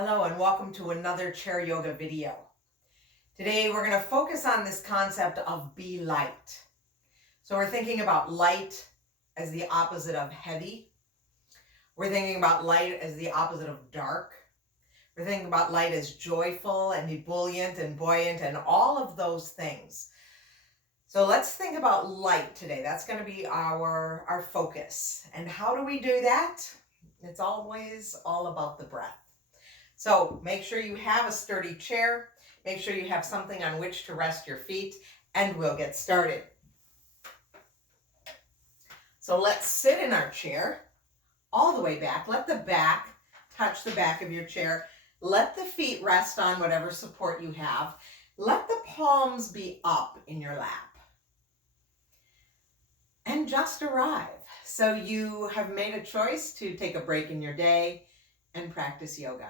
Hello and welcome to another chair yoga video. Today we're going to focus on this concept of be light. So we're thinking about light as the opposite of heavy. We're thinking about light as the opposite of dark. We're thinking about light as joyful and ebullient and buoyant and all of those things. So let's think about light today. That's going to be our focus. And how do we do that? It's always all about the breath. So make sure you have a sturdy chair, make sure you have something on which to rest your feet, and we'll get started. So let's sit in our chair all the way back. Let the back touch the back of your chair. Let the feet rest on whatever support you have. Let the palms be up in your lap. And just arrive. So you have made a choice to take a break in your day and practice yoga.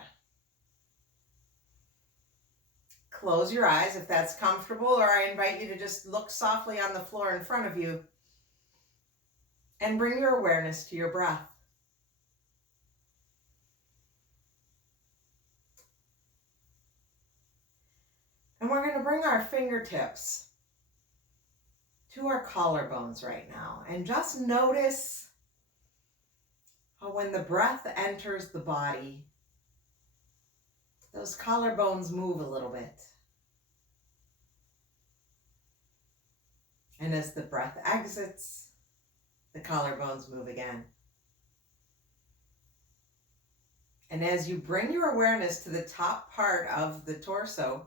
Close your eyes if that's comfortable, or I invite you to just look softly on the floor in front of you and bring your awareness to your breath. And we're going to bring our fingertips to our collarbones right now and just notice how when the breath enters the body, those collarbones move a little bit. And as the breath exits, the collarbones move again. And as you bring your awareness to the top part of the torso,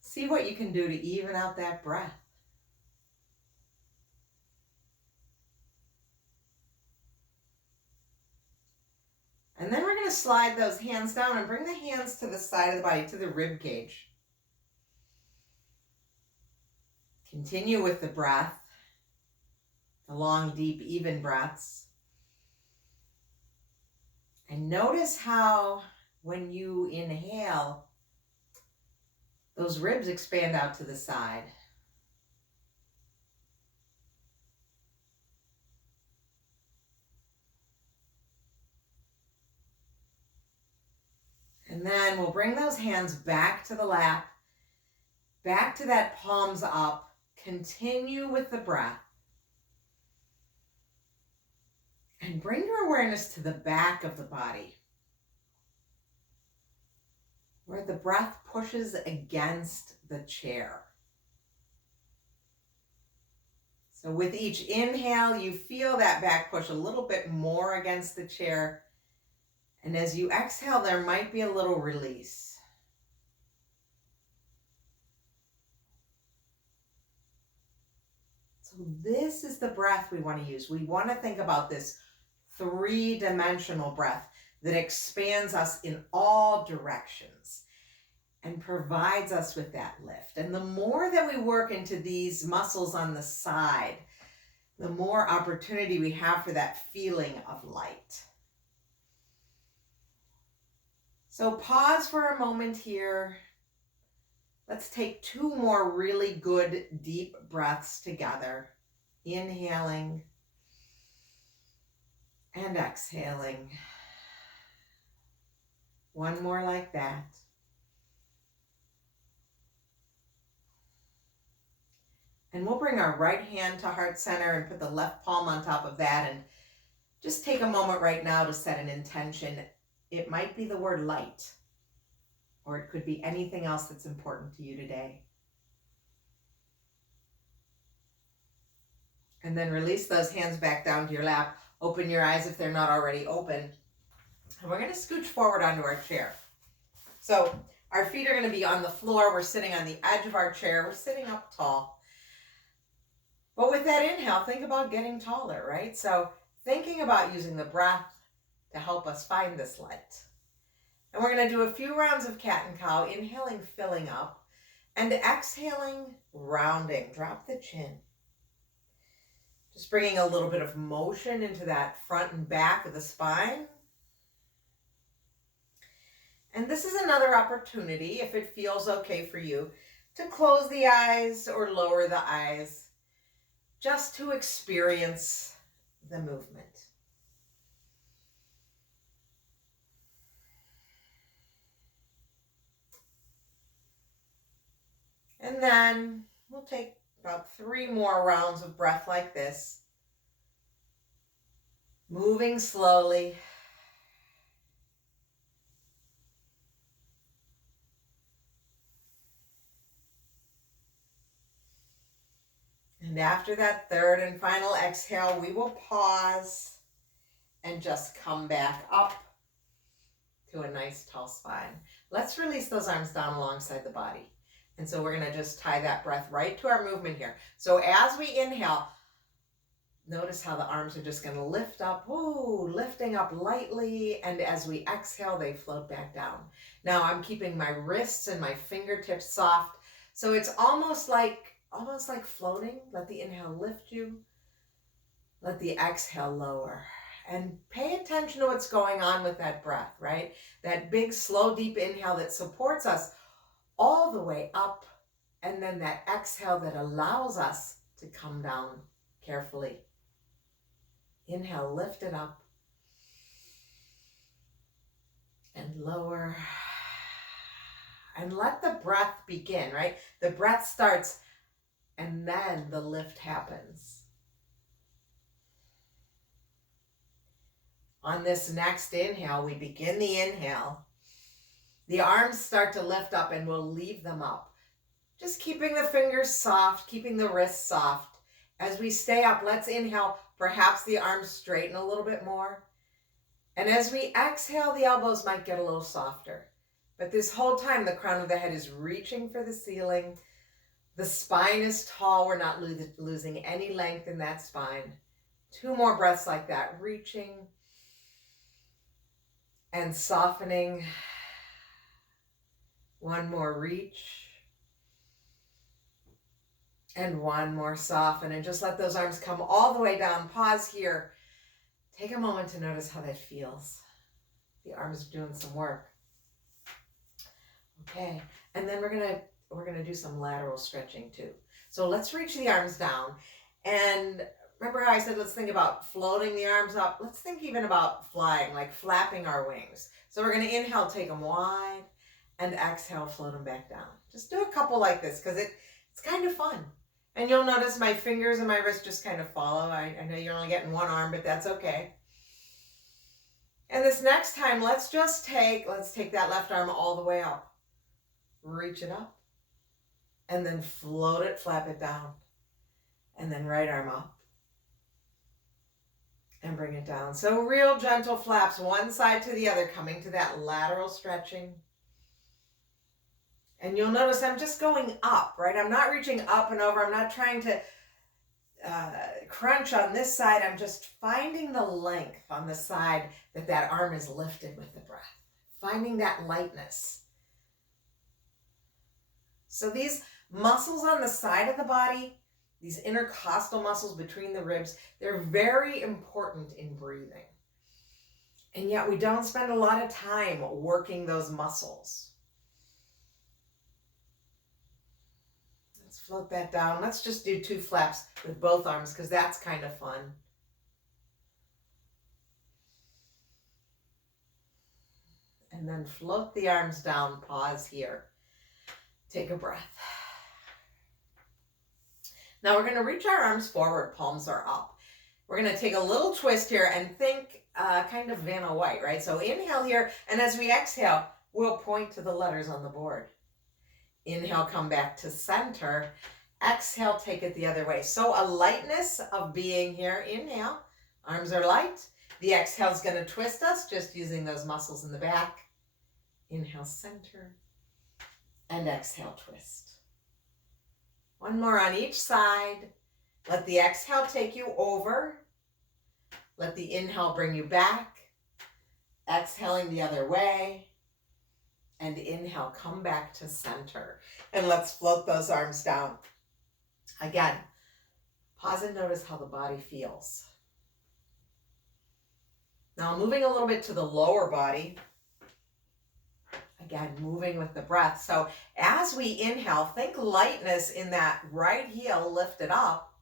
see what you can do to even out that breath. And then we're going to slide those hands down and bring the hands to the side of the body, to the rib cage. Continue with the breath, the long, deep, even breaths. And notice how when you inhale, those ribs expand out to the side. And then we'll bring those hands back to the lap, back to that palms up. Continue with the breath. And bring your awareness to the back of the body, where the breath pushes against the chair. So with each inhale, you feel that back push a little bit more against the chair. And as you exhale, there might be a little release. So this is the breath we want to use. We want to think about this three-dimensional breath that expands us in all directions and provides us with that lift. And the more that we work into these muscles on the side, the more opportunity we have for that feeling of light. So pause for a moment here. Let's take two more really good deep breaths together. Inhaling and exhaling. One more like that. And we'll bring our right hand to heart center and put the left palm on top of that and just take a moment right now to set an intention. It might be the word light, or it could be anything else that's important to you today. And then release those hands back down to your lap. Open your eyes if they're not already open. And we're going to scooch forward onto our chair. So our feet are going to be on the floor. We're sitting on the edge of our chair. We're sitting up tall. But with that inhale, think about getting taller, right? So thinking about using the breath to help us find this light. And we're going to do a few rounds of cat and cow, inhaling, filling up, and exhaling, rounding. Drop the chin. Just bringing a little bit of motion into that front and back of the spine. And this is another opportunity, if it feels okay for you, to close the eyes or lower the eyes, just to experience the movement. And then we'll take about 3 more rounds of breath like this. Moving slowly. And after that third and final exhale, we will pause and just come back up to a nice tall spine. Let's release those arms down alongside the body. And so we're going to just tie that breath right to our movement here. So as we inhale, notice how the arms are just going to lift up, lifting up lightly. And as we exhale, they float back down. Now I'm keeping my wrists and my fingertips soft. So it's almost like floating. Let the inhale lift you. Let the exhale lower. And pay attention to what's going on with that breath, right? That big, slow, deep inhale that supports us all the way up. And then that exhale that allows us to come down carefully. Inhale, lift it up. And lower. And let the breath begin, right? The breath starts and then the lift happens. On this next inhale, we begin the inhale. The arms start to lift up and we'll leave them up. Just keeping the fingers soft, keeping the wrists soft. As we stay up, let's inhale. Perhaps the arms straighten a little bit more. And as we exhale, the elbows might get a little softer. But this whole time, the crown of the head is reaching for the ceiling. The spine is tall. We're not losing any length in that spine. 2 more breaths like that, reaching and softening. 1 more reach. And 1 more soften. And just let those arms come all the way down. Pause here. Take a moment to notice how that feels. The arms are doing some work. Okay. And then we're gonna do some lateral stretching too. So let's reach the arms down. And remember how I said let's think about floating the arms up? Let's think even about flying, like flapping our wings. So we're going to inhale, take them wide, and exhale, float them back down. Just do a couple like this because it's kind of fun. And you'll notice my fingers and my wrists just kind of follow. I know you're only getting 1 arm, but that's okay. And this next time, let's take that left arm all the way up. Reach it up. And then float it, flap it down. And then right arm up. And bring it down. So real gentle flaps, one side to the other, coming to that lateral stretching. And you'll notice I'm just going up, right? I'm not reaching up and over. I'm not trying to crunch on this side. I'm just finding the length on the side that arm is lifted with the breath. Finding that lightness. So these muscles on the side of the body, these intercostal muscles between the ribs, they're very important in breathing. And yet we don't spend a lot of time working those muscles. Let's float that down. Let's just do 2 flaps with both arms because that's kind of fun. And then float the arms down, pause here. Take a breath. Now we're going to reach our arms forward, palms are up. We're going to take a little twist here and think kind of Vanna White, right? So inhale here, and as we exhale, we'll point to the letters on the board. Inhale, come back to center. Exhale, take it the other way. So a lightness of being here. Inhale, arms are light. The exhale is going to twist us, just using those muscles in the back. Inhale, center, and exhale, twist. 1 more on each side. Let the exhale take you over. Let the inhale bring you back. Exhaling the other way. And inhale, come back to center. And let's float those arms down. Again, pause and notice how the body feels. Now moving a little bit to the lower body. Again, moving with the breath. So as we inhale, think lightness in that right heel lifted up.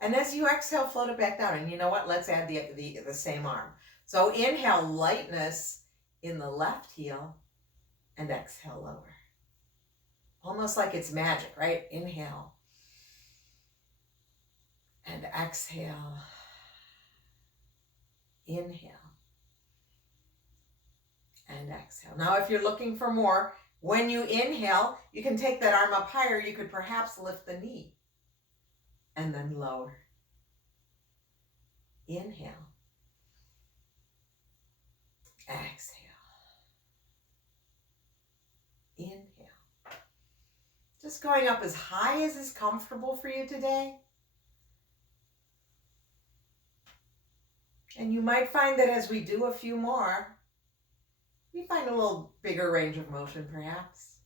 And as you exhale, float it back down. And you know what? Let's add the same arm. So inhale, lightness in the left heel, and exhale, lower. almost like it's magic, right? Inhale and exhale. Inhale and exhale. Now, if you're looking for more, when you inhale, you can take that arm up higher. You could perhaps lift the knee and then lower. Inhale. Exhale. Inhale. Just going up as high as is comfortable for you today. And you might find that as we do a few more, we find a little bigger range of motion perhaps.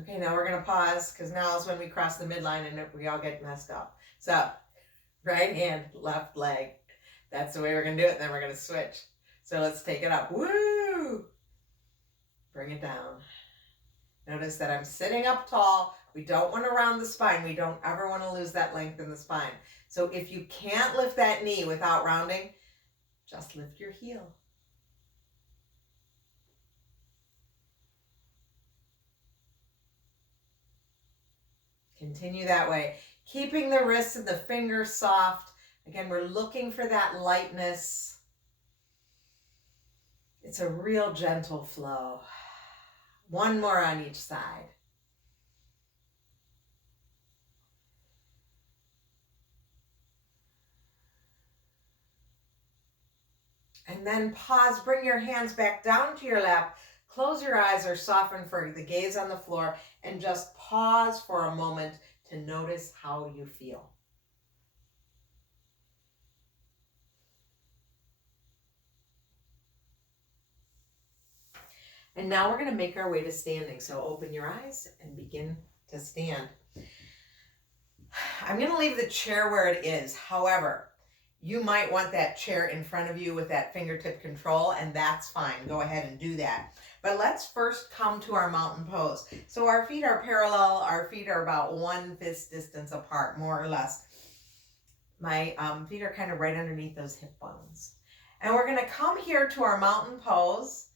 Okay, now we're going to pause because now is when we cross the midline and we all get messed up. So, right hand, left leg. That's the way we're going to do it. Then we're going to switch. So let's take it up. Woo! Bring it down. Notice that I'm sitting up tall. We don't want to round the spine. We don't ever want to lose that length in the spine. So if you can't lift that knee without rounding, just lift your heel. Continue that way, keeping the wrists and the fingers soft. Again, we're looking for that lightness. It's a real gentle flow. One more on each side. And then pause, bring your hands back down to your lap. Close your eyes or soften for the gaze on the floor and just pause for a moment to notice how you feel. And now we're going to make our way to standing. So open your eyes and begin to stand. I'm going to leave the chair where it is. However, you might want that chair in front of you with that fingertip control, and that's fine. Go ahead and do that. But let's first come to our mountain pose. So our feet are parallel. Our feet are about 1 fist distance apart, more or less. My feet are kind of right underneath those hip bones. And we're going to come here to our mountain pose.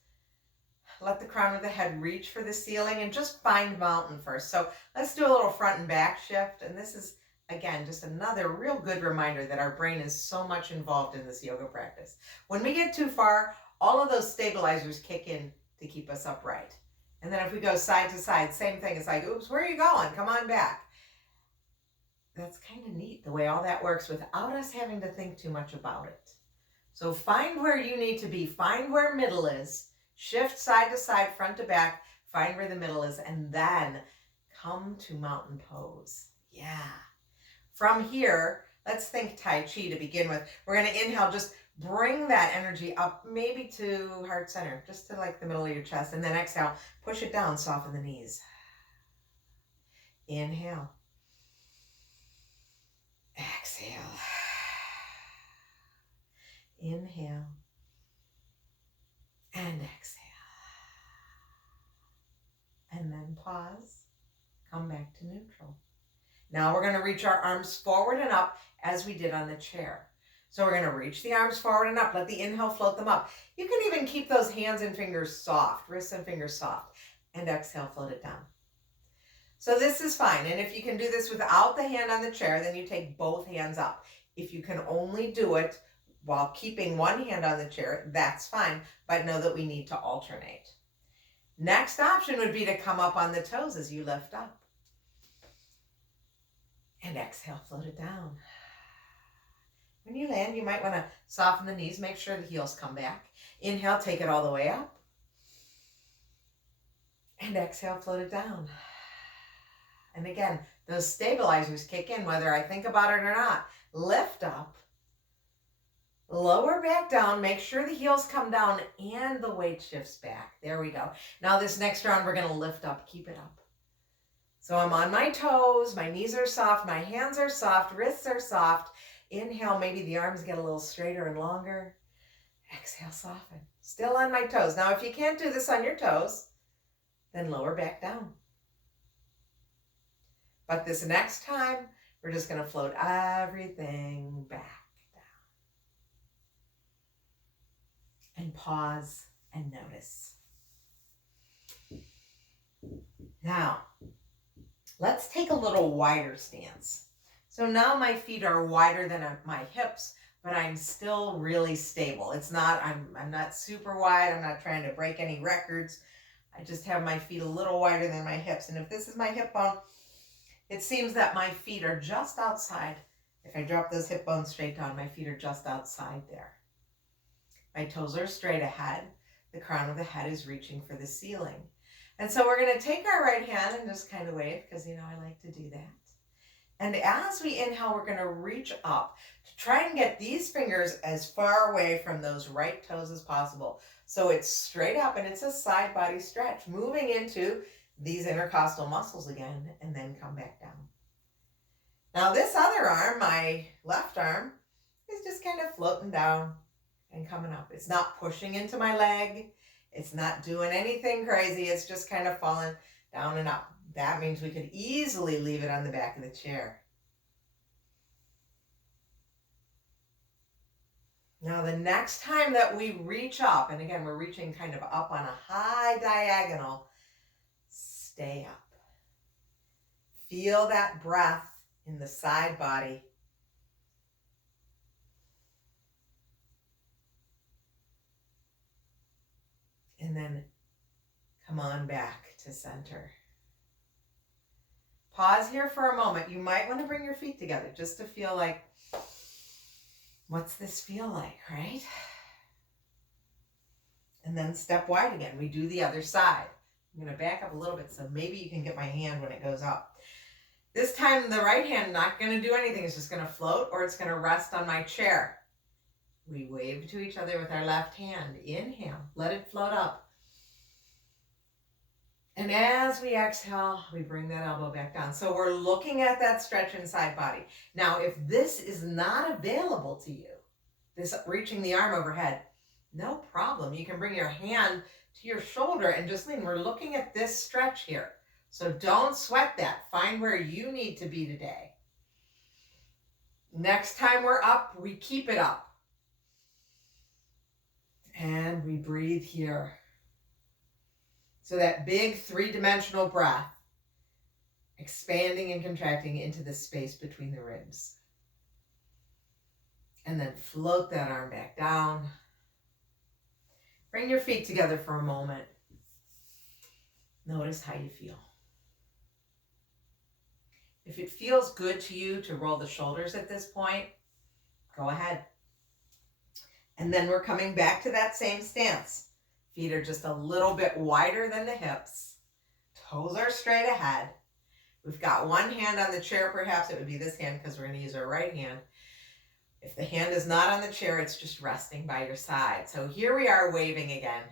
Let the crown of the head reach for the ceiling and just find mountain first. So let's do a little front and back shift. And this is, again, just another real good reminder that our brain is so much involved in this yoga practice. When we get too far, all of those stabilizers kick in to keep us upright. And then if we go side to side, same thing. It's like, oops, where are you going? Come on back. That's kind of neat the way all that works without us having to think too much about it. So find where you need to be. Find where middle is. Shift side to side, front to back. Find where the middle is. And then come to mountain pose. Yeah. From here, let's think Tai Chi to begin with. We're going to inhale, just bring that energy up maybe to heart center, just to like the middle of your chest. And then exhale, push it down, soften the knees. Inhale. Exhale. Inhale. And exhale. And then pause. Come back to neutral. Now we're going to reach our arms forward and up as we did on the chair. So we're going to reach the arms forward and up. Let the inhale float them up. You can even keep those hands and fingers soft, wrists and fingers soft. And exhale, float it down. So this is fine. And if you can do this without the hand on the chair, then you take both hands up. If you can only do it while keeping one hand on the chair, that's fine. But know that we need to alternate. Next option would be to come up on the toes as you lift up. And exhale, float it down. When you land, you might want to soften the knees, make sure the heels come back. Inhale, take it all the way up. And exhale, float it down. And again, those stabilizers kick in whether I think about it or not. Lift up, lower back down, make sure the heels come down and the weight shifts back. There we go. Now this next round, we're going to lift up, keep it up. So I'm on my toes, my knees are soft, my hands are soft, wrists are soft. Inhale, maybe the arms get a little straighter and longer. Exhale, soften. Still on my toes. Now, if you can't do this on your toes, then lower back down. But this next time, we're just going to float everything back down. and pause and notice. Now, let's take a little wider stance. So now my feet are wider than my hips, but I'm still really stable. It's not, I'm not super wide. I'm not trying to break any records. I just have my feet a little wider than my hips. And if this is my hip bone, it seems that my feet are just outside. If I drop those hip bones straight down, my feet are just outside there. My toes are straight ahead. The crown of the head is reaching for the ceiling. And so we're going to take our right hand and just kind of wave, because you know I like to do that. And as we inhale, we're going to reach up to try and get these fingers as far away from those right toes as possible. So it's straight up and it's a side body stretch, moving into these intercostal muscles again, and then come back down. Now this other arm, my left arm, is just kind of floating down and coming up. It's not pushing into my leg. It's not doing anything crazy. It's just kind of falling down and up. That means we could easily leave it on the back of the chair. Now the next time that we reach up, and again, we're reaching kind of up on a high diagonal, stay up. Feel that breath in the side body. And then come on back to center. Pause here for a moment. You might want to bring your feet together just to feel like, what's this feel like, right? And then step wide again. We do the other side. I'm going to back up a little bit so maybe you can get my hand when it goes up. This time the right hand not going to do anything. It's just going to float, or it's going to rest on my chair. We wave to each other with our left hand. Inhale, let it float up. And as we exhale, we bring that elbow back down. So we're looking at that stretch inside body. Now, if this is not available to you, this reaching the arm overhead, no problem. You can bring your hand to your shoulder and just lean. We're looking at this stretch here. So don't sweat that. Find where you need to be today. Next time we're up, we keep it up. And we breathe here. So that big three-dimensional breath, expanding and contracting into the space between the ribs. And then float that arm back down. Bring your feet together for a moment. Notice how you feel. If it feels good to you to roll the shoulders at this point, go ahead. And then we're coming back to that same stance. Feet are just a little bit wider than the hips. Toes are straight ahead. We've got one hand on the chair, perhaps it would be this hand because we're going to use our right hand. If the hand is not on the chair, it's just resting by your side. So here we are waving again.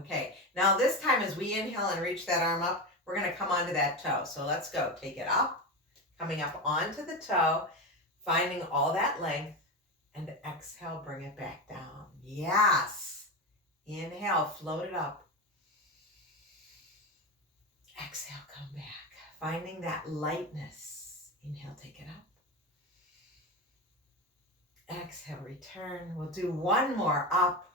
Okay, now this time as we inhale and reach that arm up, we're going to come onto that toe. So let's go. Take it up, coming up onto the toe, finding all that length, and exhale, bring it back down. Yes. Inhale, float it up. Exhale, come back. Finding that lightness. Inhale, take it up. Exhale, return. We'll do one more up.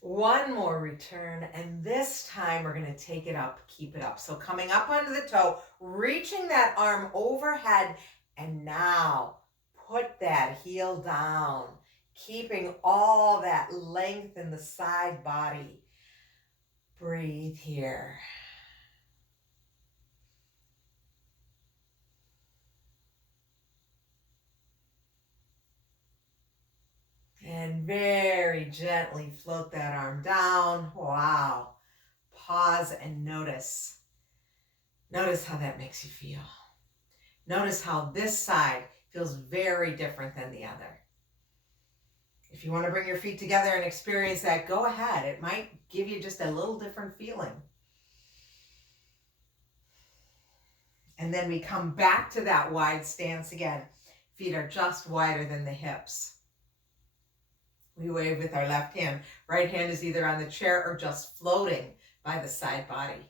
One more return. And this time we're going to take it up, keep it up. So coming up onto the toe, reaching that arm overhead. And now put that heel down. Keeping all that length in the side body. Breathe here. And very gently float that arm down. Wow. Pause and notice. Notice how that makes you feel. Notice how this side feels very different than the other. If you want to bring your feet together and experience that, go ahead. It might give you just a little different feeling. And then we come back to that wide stance again. Feet are just wider than the hips. We wave with our left hand. Right hand is either on the chair or just floating by the side body.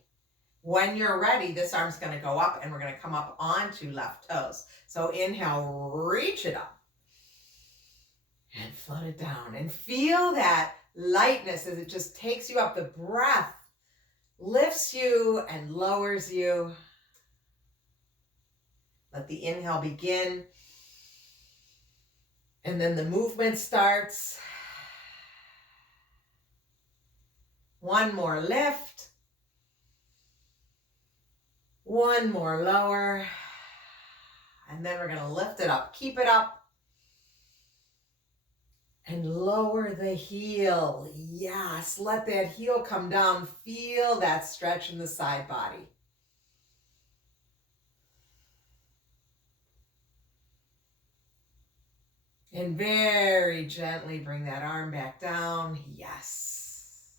When you're ready, this arm's going to go up and we're going to come up onto left toes. So inhale, reach it up. And float it down. And feel that lightness as it just takes you up. The breath lifts you and lowers you. Let the inhale begin. And then the movement starts. One more lift. One more lower. And then we're going to lift it up. Keep it up. And lower the heel. Yes, let that heel come down. Feel that stretch in the side body. And very gently bring that arm back down. Yes.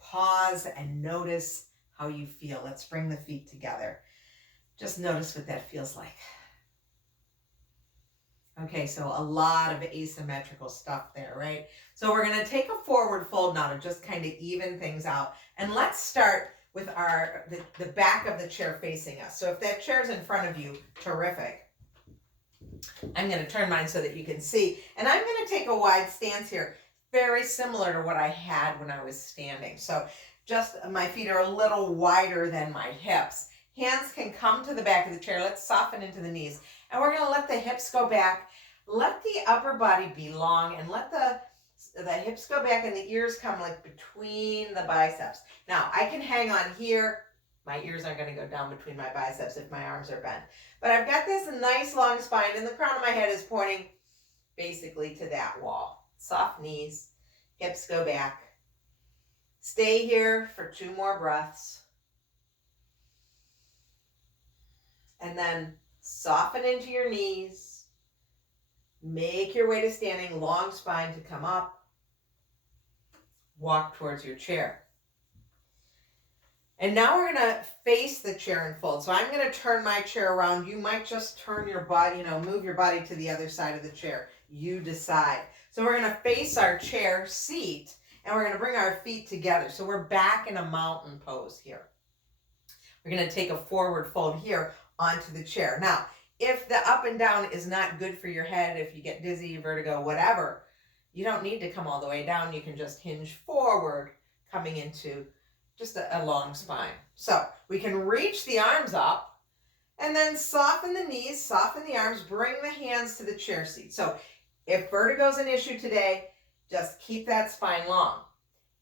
Pause and notice how you feel. Let's bring the feet together. Just notice what that feels like. Okay, so a lot of asymmetrical stuff there, right? So we're going to take a forward fold now to just kind of even things out. And let's start with the back of the chair facing us. So if that chair's in front of you, terrific. I'm going to turn mine so that you can see. And I'm going to take a wide stance here, very similar to what I had when I was standing. So just my feet are a little wider than my hips. Hands can come to the back of the chair. Let's soften into the knees. And we're going to let the hips go back. Let the upper body be long and let the hips go back and the ears come like between the biceps. Now, I can hang on here. My ears aren't going to go down between my biceps if my arms are bent. But I've got this nice long spine and the crown of my head is pointing basically to that wall. Soft knees, hips go back. Stay here for 2 more breaths. And then soften into your knees. Make your way to standing, long spine to come up. Walk towards your chair. And now we're going to face the chair and fold. So I'm going to turn my chair around. You might just turn your body, move your body to the other side of the chair. You decide. So we're going to face our chair seat and we're going to bring our feet together. So we're back in a mountain pose here. We're going to take a forward fold here onto the chair. Now, if the up and down is not good for your head, if you get dizzy, vertigo, whatever, you don't need to come all the way down. You can just hinge forward, coming into just a long spine. So we can reach the arms up and then soften the knees, soften the arms, bring the hands to the chair seat. So if vertigo is an issue today, just keep that spine long.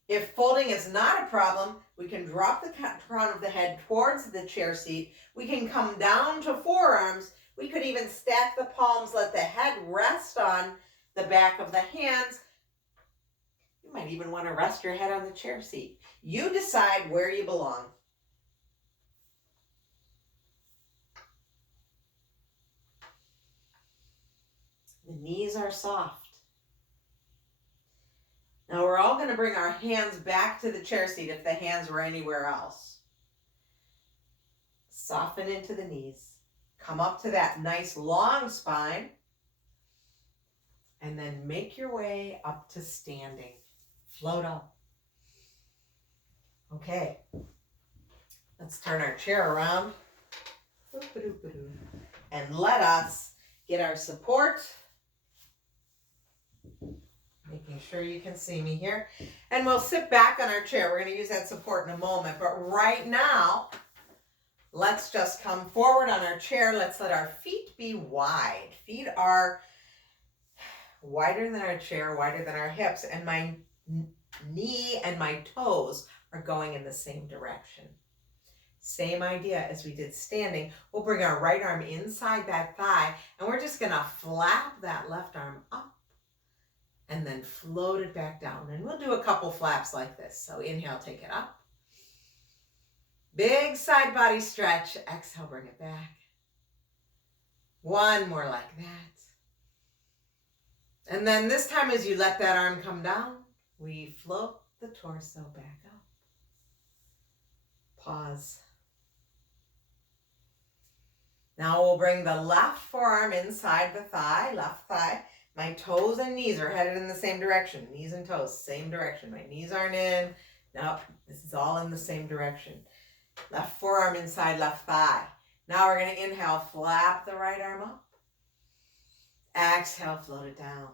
If folding is not a problem, we can drop the crown of the head towards the chair seat. We can come down to forearms. We could even stack the palms, let the head rest on the back of the hands. You might even want to rest your head on the chair seat. You decide where you belong. The knees are soft. Now we're all going to bring our hands back to the chair seat if the hands were anywhere else. Soften into the knees. Come up to that nice long spine. And then make your way up to standing. Float up. Okay. Let's turn our chair around. And let us get our support. Making sure you can see me here. And we'll sit back on our chair. We're going to use that support in a moment. But right now, let's just come forward on our chair. Let's let our feet be wide. Feet are wider than our chair, wider than our hips. And my knee and my toes are going in the same direction. Same idea as we did standing. We'll bring our right arm inside that thigh. And we're just going to flap that left arm up. And then float it back down. And we'll do a couple flaps like this. So inhale, take it up. Big side body stretch. Exhale, bring it back. One more like that. And then this time as you let that arm come down, we float the torso back up. Pause. Now we'll bring the left forearm inside the thigh, left thigh. My toes and knees are headed in the same direction. Knees and toes, same direction. My knees aren't in. Nope, this is all in the same direction. Left forearm inside left thigh. Now we're going to inhale, flap the right arm up. Exhale, float it down.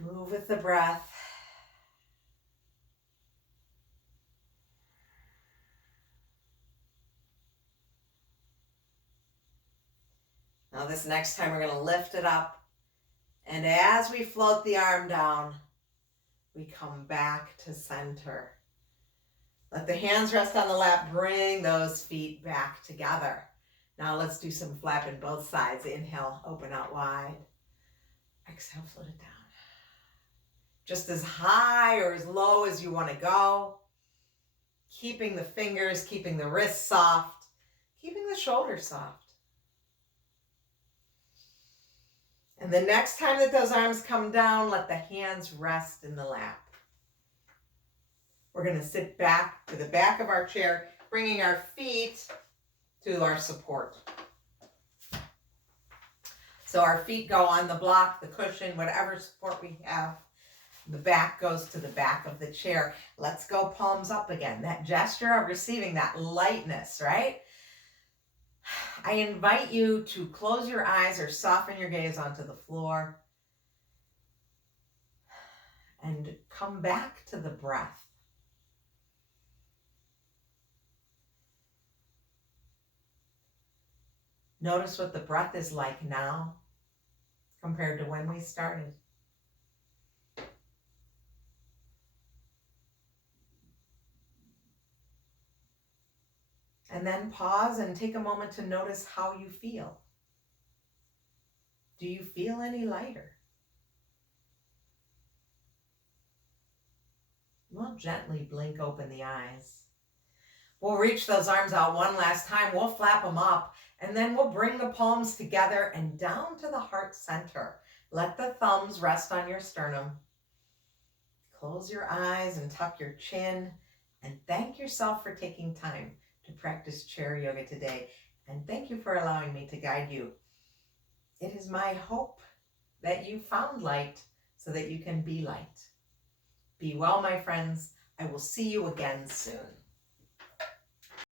Move with the breath. Now this next time we're going to lift it up. And as we float the arm down, we come back to center. Let the hands rest on the lap. Bring those feet back together. Now let's do some flapping both sides. Inhale, open out wide. Exhale, float it down. Just as high or as low as you want to go. Keeping the fingers, keeping the wrists soft, keeping the shoulders soft. And the next time that those arms come down, let the hands rest in the lap. We're going to sit back to the back of our chair, bringing our feet to our support. So our feet go on the block, the cushion, whatever support we have. The back goes to the back of the chair. Let's go palms up again. That gesture of receiving that lightness, right? I invite you to close your eyes or soften your gaze onto the floor and come back to the breath. Notice what the breath is like now compared to when we started. And then pause and take a moment to notice how you feel. Do you feel any lighter? We'll gently blink open the eyes. We'll reach those arms out one last time. We'll flap them up, and then we'll bring the palms together and down to the heart center. Let the thumbs rest on your sternum. Close your eyes and tuck your chin, and thank yourself for taking time to practice chair yoga today. And thank you for allowing me to guide you. It is my hope that you found light so that you can be light. Be well, my friends. I will see you again soon.